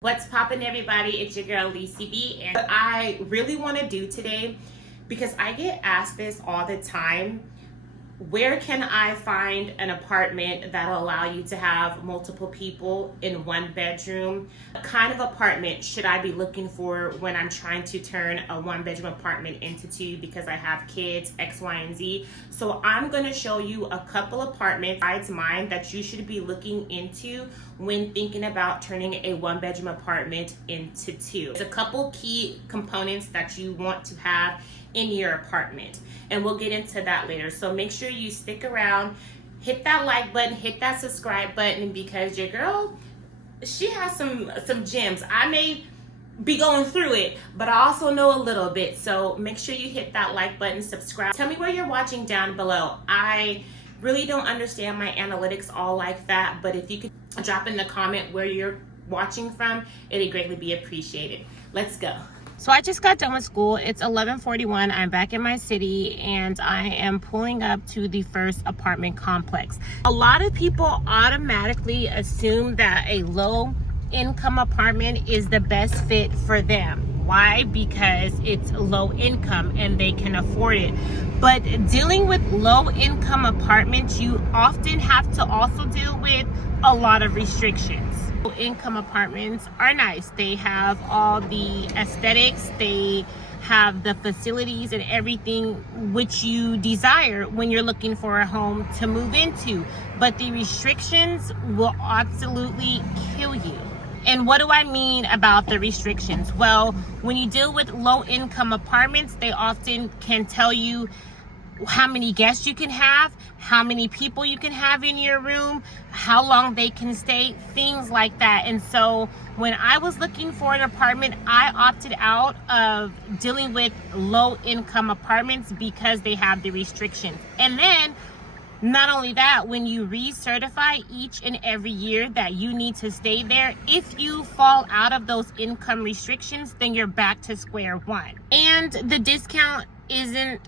What's poppin', everybody? It's your girl Leasie B, and what I really want to do today, because I get asked this all the time, where can I find an apartment that'll allow you to have multiple people in one bedroom? What kind of apartment should I be looking for when I'm trying to turn a one bedroom apartment into two because I have kids, X, Y, and Z? So I'm gonna show you a couple apartments besides mine that you should be looking into when thinking about turning a one bedroom apartment into two. There's a couple key components that you want to have in your apartment, and we'll get into that later. So make sure you stick around, hit that like button, hit that subscribe button, because your girl, she has some gems. I may be going through it, but I also know a little bit. So make sure you hit that like button, subscribe. Tell me where you're watching down below. I really don't understand my analytics all like that, but if you could drop in the comment where you're watching from, it'd greatly be appreciated. Let's go. So I just got done with school. It's 11:41. I'm back in my city and I am pulling up to the first apartment complex. A lot of people automatically assume that a low income apartment is the best fit for them. Why? Because it's low income and they can afford it. But dealing with low income apartments, you often have to also deal with a lot of restrictions. Low income apartments are nice. They have all the aesthetics, they have the facilities and everything which you desire when you're looking for a home to move into. But the restrictions will absolutely kill you. And what do I mean about the restrictions? Well, when you deal with low income apartments, they often can tell you how many guests you can have, how many people you can have in your room, how long they can stay, things like that. And so when I was looking for an apartment, I opted out of dealing with low income apartments because they have the restrictions. And then not only that, when you recertify each and every year that you need to stay there, if you fall out of those income restrictions, then you're back to square one. And the discount isn't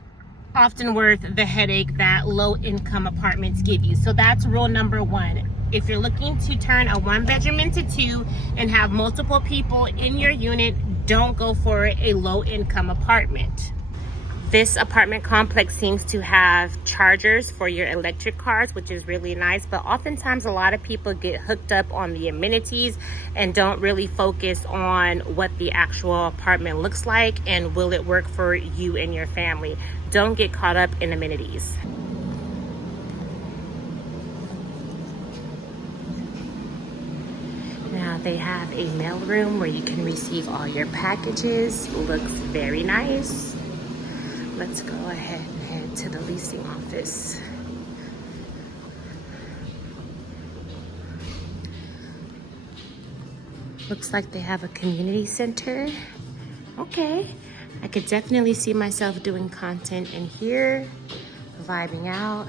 often worth the headache that low income apartments give you. So that's rule number one. If you're looking to turn a one bedroom into two and have multiple people in your unit, don't go for a low income apartment. This apartment complex seems to have chargers for your electric cars, which is really nice, but oftentimes a lot of people get hooked up on the amenities and don't really focus on what the actual apartment looks like and will it work for you and your family. Don't get caught up in amenities. Now they have a mail room where you can receive all your packages. Looks very nice. Let's go ahead and head to the leasing office. Looks like they have a community center. Okay, I could definitely see myself doing content in here, vibing out.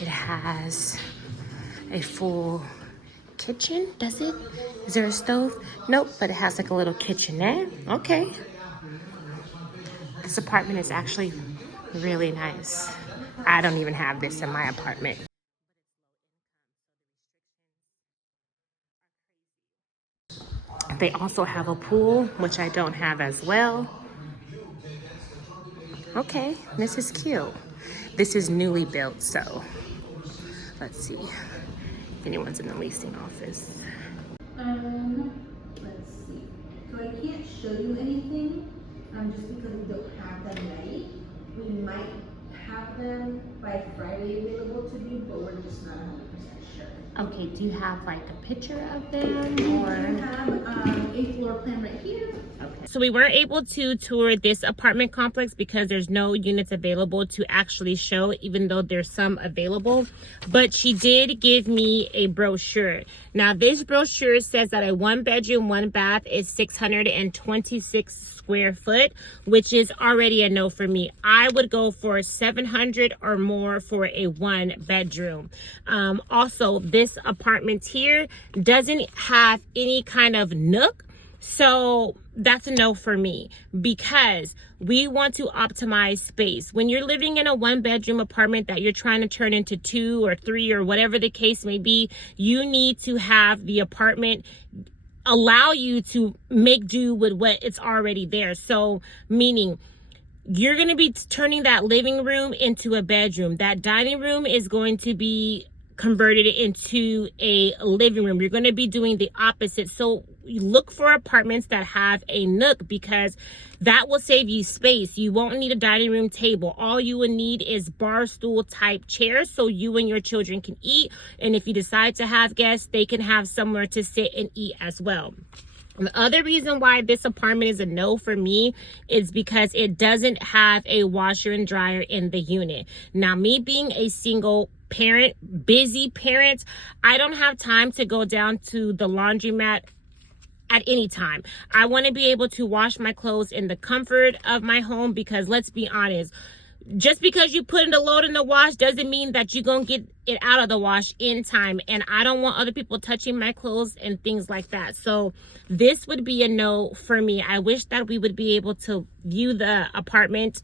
It has a full kitchen, does it? Is there a stove? Nope, but it has like a little kitchenette. Okay. This apartment is actually really nice. I don't even have this in my apartment. They also have a pool, which I don't have as well. Okay, this is cute. This is newly built, so let's see if anyone's in the leasing office. Let's see. So I can't show you anything, just because we don't have them ready. We might have them by Friday available to you, but we're just not 100% sure. Okay, do you have like a picture of them? Or I have a floor plan right here. Okay. So we weren't able to tour this apartment complex because there's no units available to actually show, even though there's some available. But she did give me a brochure. Now this brochure says that a one bedroom, one bath is 626 square foot, which is already a no for me. I would go for 700 or more for a one bedroom. Also, this apartment here doesn't have any kind of nook. So that's a no for me, because we want to optimize space. When you're living in a one bedroom apartment that you're trying to turn into two or three or whatever the case may be, you need to have the apartment allow you to make do with what it's already there. So meaning you're going to be turning that living room into a bedroom. That dining room is going to be converted into a living room. You're going to be doing the opposite. So you look for apartments that have a nook, because that will save you space. You won't need a dining room table. All you will need is bar stool type chairs so you and your children can eat. And if you decide to have guests, they can have somewhere to sit and eat as well. The other reason why this apartment is a no for me is because it doesn't have a washer and dryer in the unit. Now, me being a single parent, busy parent, I don't have time to go down to the laundromat at any time. I want to be able to wash my clothes in the comfort of my home, because let's be honest, just because you put in a load in the wash doesn't mean that you're going to get it out of the wash in time. And I don't want other people touching my clothes and things like that. So this would be a no for me. I wish that we would be able to view the apartment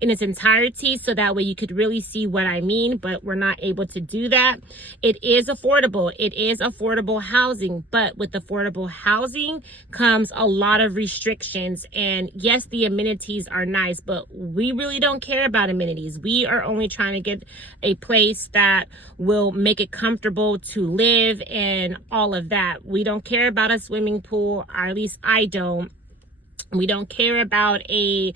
in its entirety, so that way you could really see what I mean, but we're not able to do that. It is affordable. It is affordable housing, but with affordable housing comes a lot of restrictions. And yes, the amenities are nice, but we really don't care about amenities. We are only trying to get a place that will make it comfortable to live and all of that. We don't care about a swimming pool, or at least I don't. We don't care about a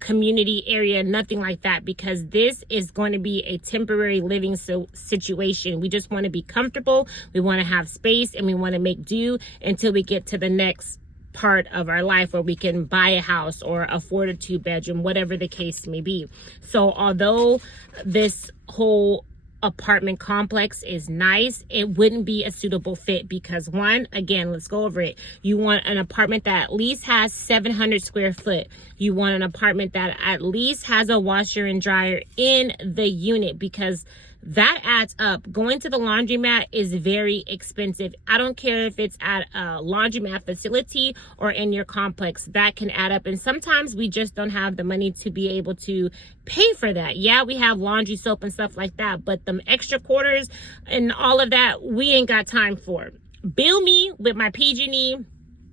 community area, nothing like that, because this is going to be a temporary living situation. We just want to be comfortable. We want to have space, and we want to make do until we get to the next part of our life where we can buy a house or afford a 2-bedroom, whatever the case may be. So although this whole apartment complex is nice, it wouldn't be a suitable fit, because one, again, let's go over it. You want an apartment that at least has 700 square foot. You want an apartment that at least has a washer and dryer in the unit, because that adds up. Going to the laundromat is very expensive. I don't care if it's at a laundromat facility or in your complex, that can add up. And sometimes we just don't have the money to be able to pay for that. Yeah, we have laundry soap and stuff like that, but them extra quarters and all of that, we ain't got time for. Bill me with my PG&E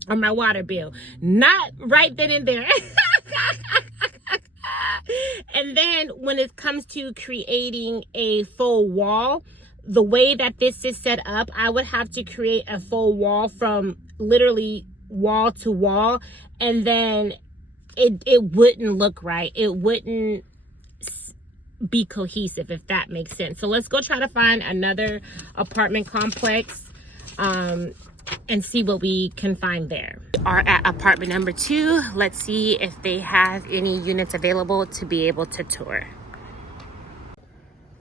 or my water bill. Not right then and there. And then when it comes to creating a full wall, the way that this is set up, I would have to create a full wall from literally wall to wall, and then it wouldn't look right. It wouldn't be cohesive, if that makes sense. So let's go try to find another apartment complex and see what we can find there. We are at apartment number 2. Let's see if they have any units available to be able to tour.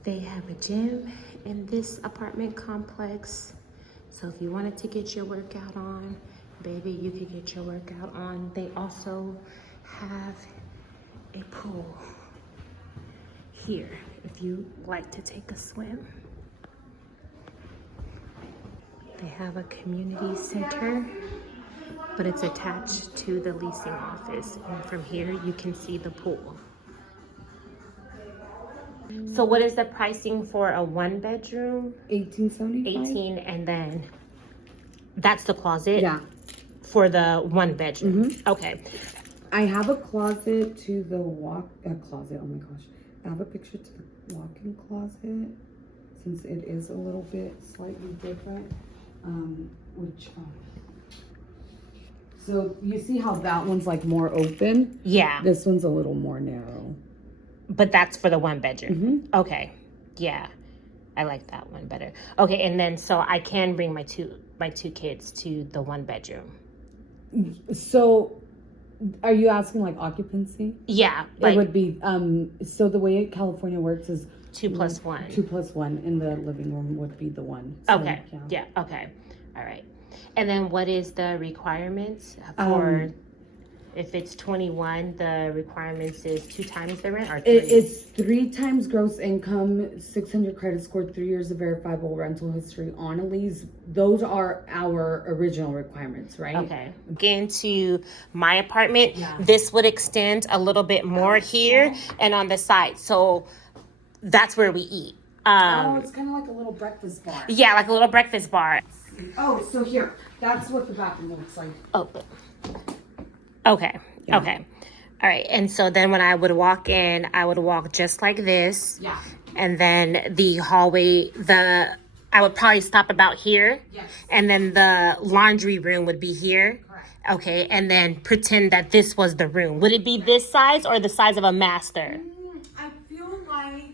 They have a gym in this apartment complex. So if you wanted to get your workout on, baby, you could get your workout on. They also have a pool here if you like to take a swim. They have a community center, but it's attached to the leasing office. And from here, you can see the pool. So what is the pricing for a 1-bedroom? $18.75. 18, and then that's the closet? Yeah. For the 1-bedroom? Mm-hmm. Okay. I have a closet to the closet, oh my gosh. I have a picture to the walk-in closet, since it is a little bit slightly different. So you see how that one's like more open? Yeah. This one's a little more narrow. But that's for the 1-bedroom? Mm-hmm. Okay. Yeah. I like that one better. Okay, and then so I can bring my two kids to the 1-bedroom. So are you asking like occupancy? Yeah. It would be, so the way California works is 2 plus 1. 2 plus 1 in the living room would be the 1. So, okay. Yeah. Okay. All right. And then what is the requirements for if it's 21, the requirements is 2 times the rent or 3? It's 3 times gross income, 600 credit score, 3 years of verifiable rental history on a lease. Those are our original requirements, right? Okay. Getting to my apartment, this would extend a little bit more here and on the side. So that's where we eat. It's kind of like a little breakfast bar. Yeah, like a little breakfast bar. Oh, so here, that's what the bathroom looks like. Oh, okay. Yeah. Okay. All right. And so then when I would walk in, I would walk just like this. Yeah. And then the hallway, I would probably stop about here. Yes. And then the laundry room would be here. Correct. Okay. And then pretend that this was the room. Would it be this size or the size of a master? I feel like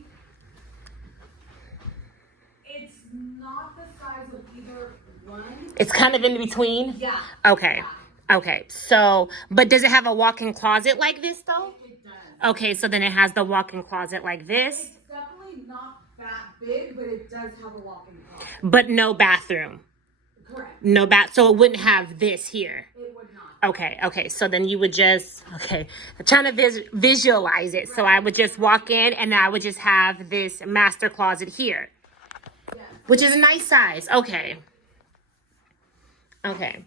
it's not the size of either one. It's kind of in between? Yeah. Okay. Yeah. Okay. So, but does it have a walk-in closet like this though? It does. Okay. So then it has the walk-in closet like this, It's definitely not that big, but it does have a walk-in closet. but no bathroom. Correct. No bath. So it wouldn't have this here. It would not. Okay, okay. So then you would just, okay, I'm trying to visualize it. So I would just walk in and I would just have this master closet here, Yes. which is a nice size. Okay. Okay.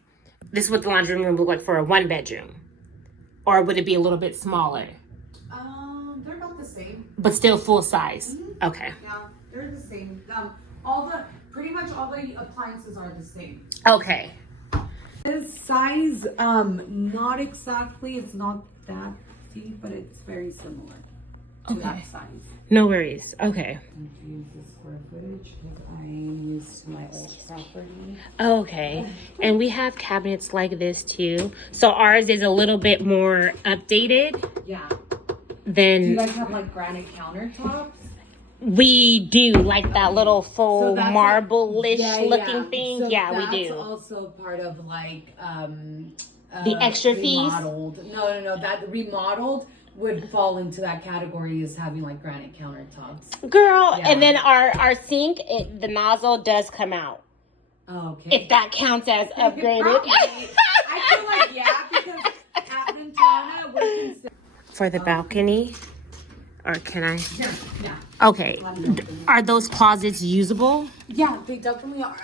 This is what the laundry room would look like for a 1-bedroom. Or would it be a little bit smaller, They're about the same. but still full size? Mhm. Okay. Yeah, they're the same. Pretty much all the appliances are the same. Okay. This size, not exactly, it's not that deep, but it's very similar to Okay. that size. No worries. Okay. To use the square footage because I'm used to my old property. Okay. And we have cabinets like this too. So ours is a little bit more updated Yeah. than Do you guys have like granite countertops? we do, like that little full So that's marble-ish Yeah, looking yeah. thing. So Yeah, we that's do. also part of like The extra fees? remodeled. No. That remodeled would fall into that category as having like granite countertops. Girl, Yeah. and then our sink, the nozzle does come out. Oh, okay. If that counts as upgraded. Probably. I feel like because at Ventana we're considered. For the balcony, or can I? Yeah. Okay. Are those closets usable? Yeah, they definitely are.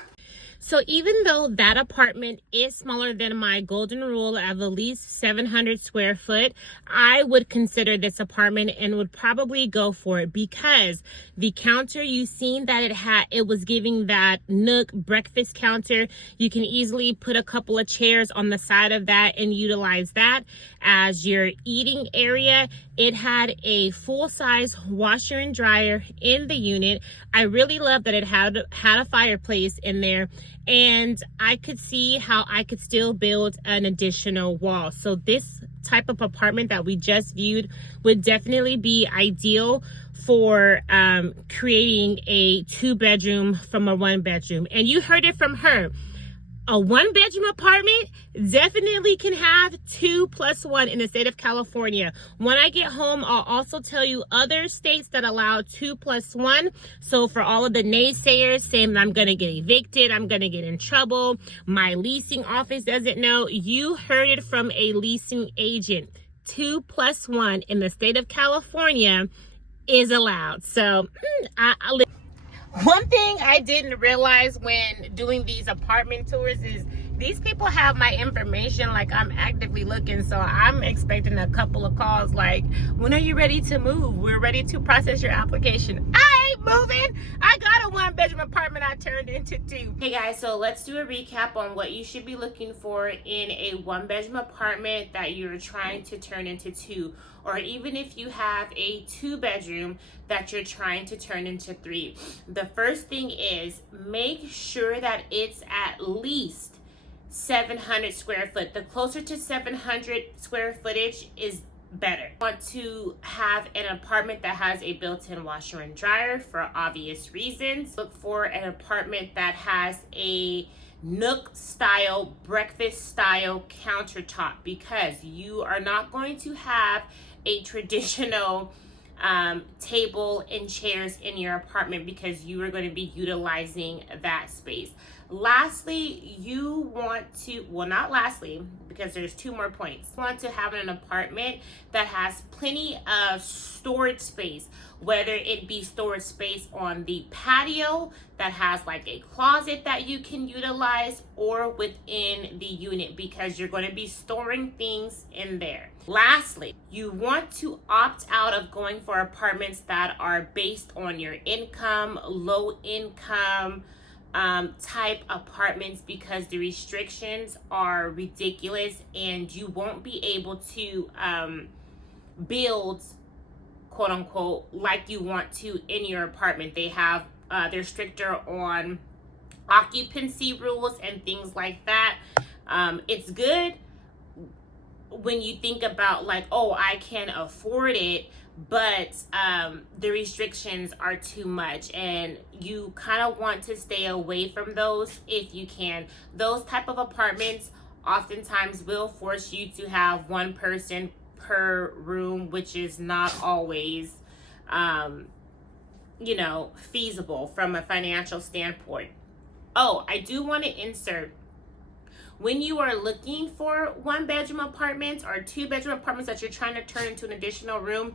So even though that apartment is smaller than my golden rule of at least 700 square foot, I would consider this apartment and would probably go for it because the counter, you seen that it was giving that Nook breakfast counter. You can easily put a couple of chairs on the side of that and utilize that as your eating area. It had a full-size washer and dryer in the unit. I really love that it had a fireplace in there, and I could see how I could still build an additional wall. So this type of apartment that we just viewed would definitely be ideal for creating a 2-bedroom from a 1-bedroom. And you heard it from her. A 1-bedroom apartment definitely can have 2+1 in the state of California. When I get home, I'll also tell you other states that allow 2+1. So for all of the naysayers saying that I'm going to get evicted, I'm going to get in trouble, my leasing office doesn't know, you heard it from a leasing agent. 2+1 in the state of California is allowed. So one thing I didn't realize when doing these apartment tours is these people have my information, like I'm actively looking. So I'm expecting a couple of calls like, when are you ready to move? We're ready to process your application. I ain't moving. I got a 1-bedroom apartment I turned into 2. Hey guys, so let's do a recap on what you should be looking for in a 1-bedroom apartment that you're trying to turn into 2. Or even if you have a 2-bedroom that you're trying to turn into 3. The first thing is make sure that it's at least 700 square foot. The closer to 700 square footage is better. You want to have an apartment that has a built-in washer and dryer for obvious reasons. Look for an apartment that has a Nook style, breakfast style countertop, because you are not going to have a traditional table and chairs in your apartment because you are going to be utilizing that space. Lastly, you want to, well, not lastly, because there's 2 more points. You want to have an apartment that has plenty of storage space, whether it be storage space on the patio that has like a closet that you can utilize, or within the unit, because you're going to be storing things in there. Lastly, you want to opt out of going for apartments that are based on your income, low income, type apartments because the restrictions are ridiculous and you won't be able to build, quote unquote, like you want to in your apartment. They have they're stricter on occupancy rules and things like that. It's good when you think about like, oh, I can afford it, but the restrictions are too much and you kind of want to stay away from those if you can. Those type of apartments oftentimes will force you to have one person per room, which is not always you know, feasible from a financial standpoint. Oh, I do want to insert, when you are looking for 1-bedroom apartments or 2-bedroom apartments that you're trying to turn into an additional room,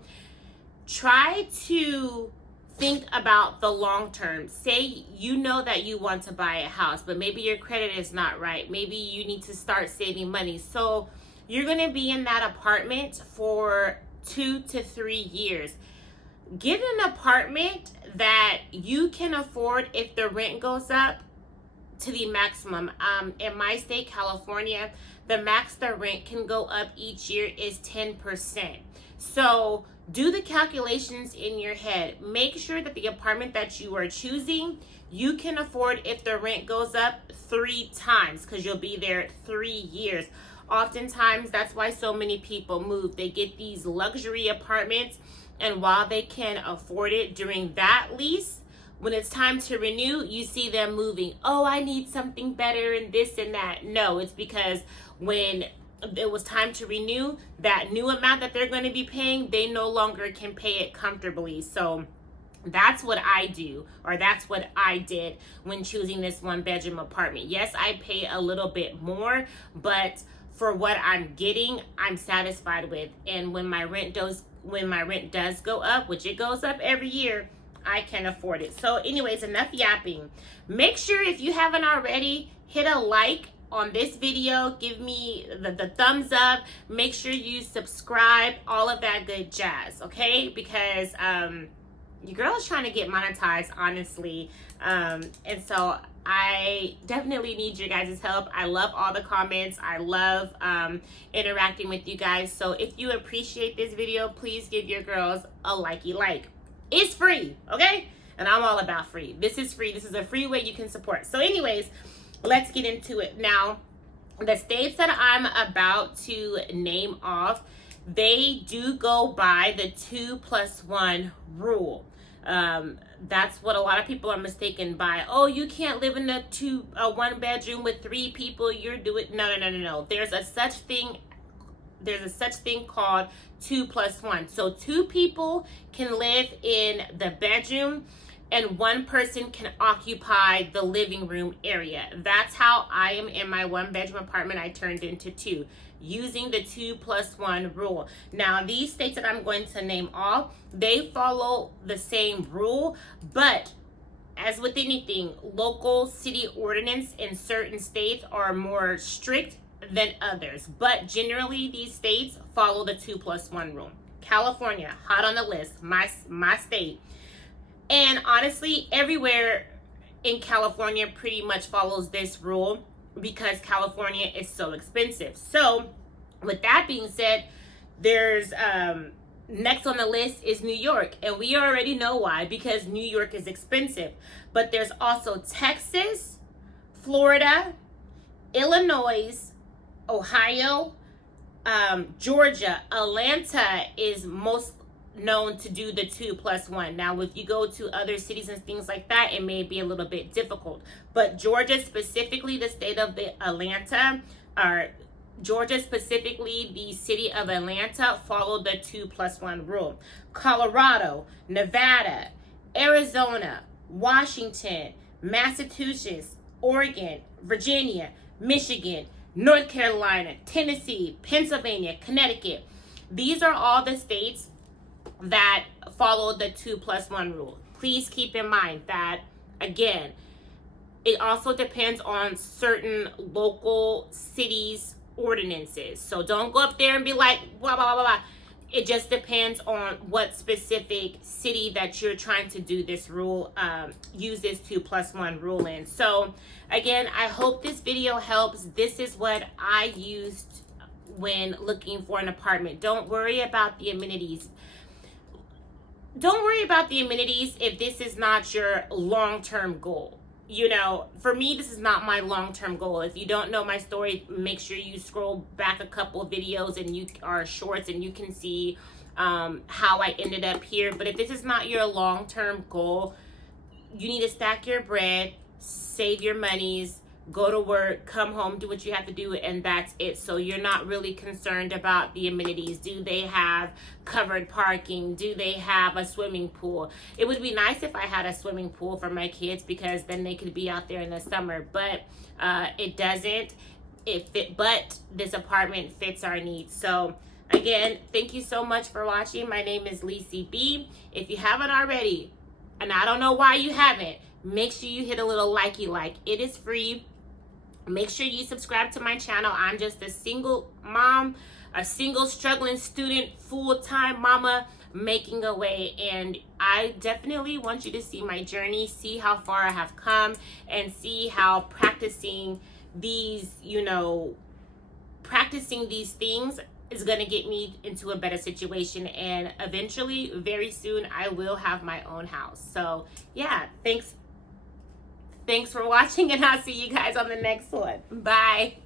try to think about the long term. Say you know that you want to buy a house, but maybe your credit is not right. Maybe you need to start saving money. So you're going to be in that apartment for 2 to 3 years. Get an apartment that you can afford if the rent goes up to the maximum. In my state, California, the max the rent can go up each year is 10%. So do the calculations in your head. Make sure that the apartment that you are choosing, you can afford if the rent goes up 3 times, because you'll be there 3 years. Oftentimes, that's why so many people move. They get these luxury apartments, and while they can afford it during that lease, when it's time to renew, you see them moving. Oh, I need something better and this and that. No, it's because when it was time to renew, that new amount that they're going to be paying, they no longer can pay it comfortably. So that's what I do, or that's what I did when choosing this 1-bedroom apartment. Yes, I pay a little bit more, but for what I'm getting, I'm satisfied with. And when my rent does go up, which it goes up every year, I can afford it. So anyways, enough yapping. Make sure, if you haven't already, hit a like on this video. Give me the thumbs up. Make sure you subscribe, all of that good jazz, okay? Because your girl is trying to get monetized, honestly. And so I definitely need your guys' help. I love all the comments. I love interacting with you guys. So if you appreciate this video, please give your girls a likey like. It's free, okay? And I'm all about free. This is free. This is a free way you can support. So anyways, let's get into it. Now, the states that I'm about to name off, they do go by the 2+1 rule. That's what a lot of people are mistaken by. Oh, you can't live in a 1-bedroom with 3 people. You're doing no. There's a such thing called 2+1. So 2 people can live in the bedroom and 1 person can occupy the living room area. That's how I am in my 1-bedroom apartment. I turned into 2 using the 2+1 rule. Now, these states that I'm going to name off, they follow the same rule, but as with anything, local city ordinance in certain states are more strict than others, but generally these states follow the 2+1 rule. California, hot on the list, my state. And honestly, everywhere in California pretty much follows this rule because California is so expensive. So with that being said, there's next on the list is New York, and we already know why, because New York is expensive. But there's also Texas, Florida, Illinois, Ohio, Georgia. Atlanta is most known to do the 2+1. Now, if you go to other cities and things like that, it may be a little bit difficult. But Georgia, specifically the state of Atlanta, or Georgia, specifically the city of Atlanta, follow the 2+1 rule. Colorado, Nevada, Arizona, Washington, Massachusetts, Oregon, Virginia, Michigan, North Carolina, Tennessee, Pennsylvania, Connecticut. These are all the states that follow the 2+1 rule. Please keep in mind that, again, it also depends on certain local cities' ordinances. So don't go up there and be like, blah, blah, blah, blah. it just depends on what specific city that you're trying to do this rule, use this 2+1 rule in. So again, I hope this video helps. This is what I used when looking for an apartment. Don't worry about the amenities. Don't worry about the amenities if this is not your long-term goal. You know, for me, this is not my long-term goal. If you don't know my story, make sure you scroll back a couple of videos or shorts and you can see how I ended up here. But if this is not your long-term goal, you need to stack your bread, save your monies, go to work, come home, do what you have to do, and that's it. So you're not really concerned about the amenities. Do they have covered parking? Do they have a swimming pool? It would be nice if I had a swimming pool for my kids, because then they could be out there in the summer, but it doesn't. But this apartment fits our needs. So again, thank you so much for watching. My name is Leasie B. If you haven't already, and I don't know why you haven't, make sure you hit a little likey like. It is free. Make sure you subscribe to my channel. I'm just a single mom, a single struggling student, full-time mama making a way. And I definitely want you to see my journey, see how far I have come, and see how practicing these, practicing these things is going to get me into a better situation. And eventually, very soon, I will have my own house. So yeah, thanks for watching, and I'll see you guys on the next one. Bye.